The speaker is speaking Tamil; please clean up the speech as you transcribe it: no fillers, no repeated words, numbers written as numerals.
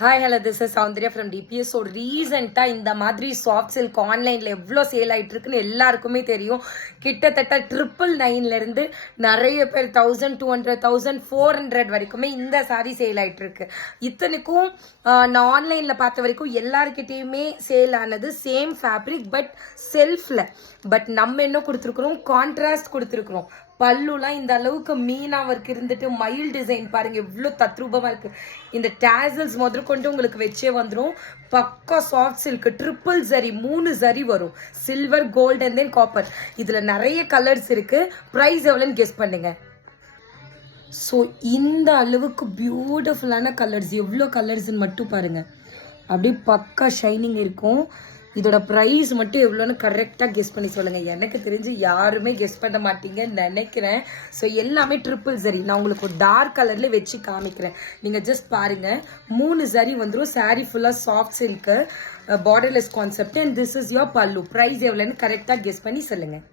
Hi hello this is Soundarya from DPS. So ரீசெண்டாக இந்த மாதிரி சாஃப்ட் சில்க் ஆன்லைனில் எவ்வளோ சேல் ஆகிட்டு இருக்குன்னு எல்லாருக்குமே தெரியும். கிட்டத்தட்ட 999லேருந்து நிறைய பேர் 1200 1400 வரைக்குமே இந்த சாரீ சேல் ஆகிட்டு இருக்கு. இத்தனைக்கும் நான் ஆன்லைனில் பார்த்த வரைக்கும் எல்லாருக்கிட்டேயுமே சேல் ஆனது சேம் ஃபேப்ரிக் பட் செல்ஃபில். பட் நம்ம என்ன கொடுத்துருக்குறோம், கான்ட்ராஸ்ட் கொடுத்துருக்குறோம். பல்லுலாம் இந்த அளவுக்கு மீனா ஒர்க் இருந்துட்டு மயில் டிசைன் பாருங்க எவ்வளோ தத்ரூபமாக இருக்கு. இந்த டேசல்ஸ் முதற்கொண்டு உங்களுக்கு வச்சே வந்துடும். பக்கா soft silk, triple zari, 3 zari வரும், silver, gold and then copper. இதில் நிறைய கலர்ஸ் இருக்கு. ப்ரைஸ் எவ்வளோன்னு கெஸ் பண்ணுங்க. ஸோ இந்த அளவுக்கு பியூட்டிஃபுல்லான கலர்ஸ், எவ்வளோ கலர்ஸ்ன்னு மட்டும் பாருங்க. அப்படியே பக்கா ஷைனிங் இருக்கும். இதோட ப்ரைஸ் மட்டும் எவ்வளோன்னு கரெக்டாக கெஸ் பண்ணி சொல்லுங்கள். எனக்கு தெரிஞ்சு யாருமே கெஸ் பண்ண மாட்டீங்கன்னு நினைக்கிறேன். ஸோ எல்லாமே ட்ரிபிள் ஜரி. நான் உங்களுக்கு ஒரு டார்க் கலரில் வச்சு காமிக்கிறேன். நீங்கள் ஜஸ்ட் பாருங்கள். 3 ஜரி வந்துடும். சாரீ ஃபுல்லாக soft silk, borderless concept. And this is your பல்லு. ப்ரைஸ் எவ்வளோன்னு கரெக்டாக கெஸ் பண்ணி சொல்லுங்கள்.